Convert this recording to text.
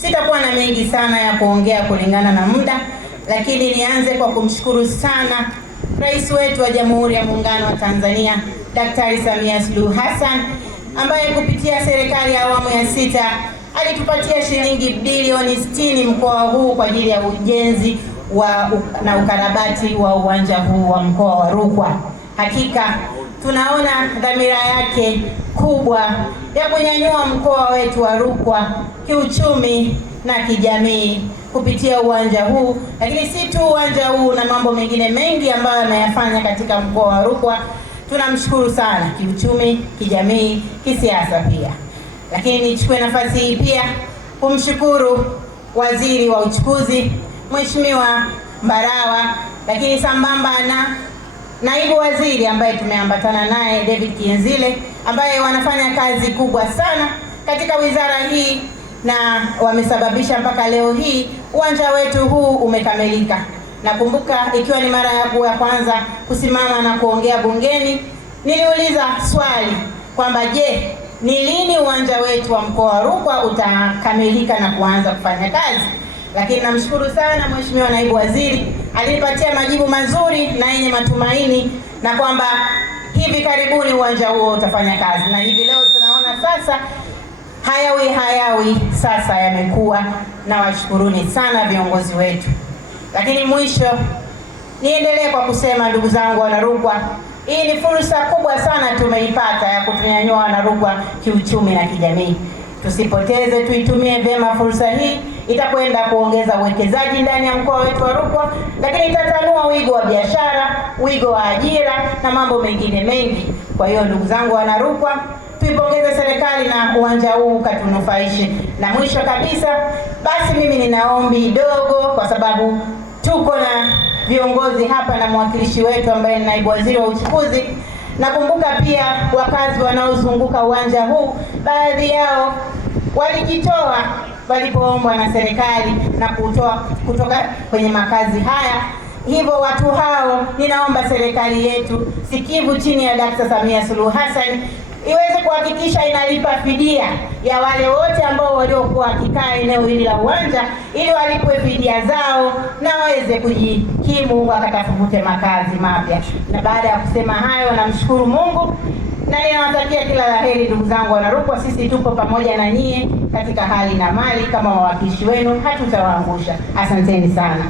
Sitakuwa na mengi sana ya kuongea kulingana na muda, lakini nianze kwa kumshukuru sana Rais wetu wa Jamhuri ya Muungano wa Tanzania, Daktari Samia Suluhu Hassan, ambaye kupitia serikali ya awamu ya 6 alitupatia shilingi bilioni 60 mkoa huu kwa ajili ya ujenzi na ukarabati wa uwanja huu wa mkoa wa Rukwa. Hakika tunaona dhamira yake kubwa ya kunyanyua mkoa wetu wa Rukwa kiuchumi na kijamii kupitia uwanja huu, lakini si tu uwanja huu na mambo mengine mengi ambayo anayafanya katika mkoa wa Rukwa. Tunamshukuru sana kiuchumi, kijamii, kisiasa pia. Lakini nichukue nafasi hii pia kumshukuru Waziri wa Uchukuzi Mheshimiwa Mbarawa, lakini sambamba na Naibu Waziri ambaye tumeambatana naye David Kienzile, ambaye wanafanya kazi kubwa sana katika wizara hii na wamesababisha mpaka leo hii uwanja wetu huu umekamilika. Nakumbuka ikiwa ni mara yangu ya kwanza kusimama na kuongea bungeni, niliuliza swali kwamba je, ni lini uwanja wetu wa mkoa wa Rukwa utakamilika na kuanza kufanya kazi? Lakini namshukuru sana Mheshimiwa Naibu Waziri, alinipatia majibu mazuri na yenye matumaini na kwamba hivi karibuni uwanja huo utafanya kazi, na hivi leo tunaona sasa hayawi sasa yamekuwa, na washukuruni sana viongozi wetu. Lakini mwisho niendelee kwa kusema, ndugu zangu wana Rukwa, hii ni fursa kubwa sana tumeipata ya kutunyanyua wana Rukwa kiuchumi na kijamii. Tusipoteze, tuitumie vyema fursa hii. Itakwenda kuongeza uwekezaji ndani ya mkoa wetu wa Rukwa, lakini itatanua wigo wa biashara, wigo wa ajira na mambo mengine mengi. Kwa hiyo ndugu zangu wana Rukwa, tuipongeze serikali na uwanja huu katunufaishe. Na mwisho kabisa, basi mimi nina ombi dogo, kwa sababu tuko na viongozi hapa na mwakilishi wetu ambaye ni Naibu Waziri wa Uchukuzi. Nakumbuka pia wakazi wanaozunguka uwanja huu, baadhi yao walijitoa walipoombwa na serikali na kutoka kwenye makazi haya. Hivyo watu hao, ninaomba serikali yetu sikivu chini ya Daktari Samia Suluhu Hassan iweze kuhakikisha inalipa fidia ya wale wote ambao waliokuwa wakikaa eneo hili la uwanja, ili walipwe fidia zao na waweze kujikimu wakatafute makazi mapya. Na baada ya kusema hayo, namshukuru Mungu na ninawatakia kila la heri ndugu zangu wana Rukwa. Sisi tupo pamoja na nyie katika hali na mali, kama wawakilishi wenu hatutawaangusha. Asanteni sana.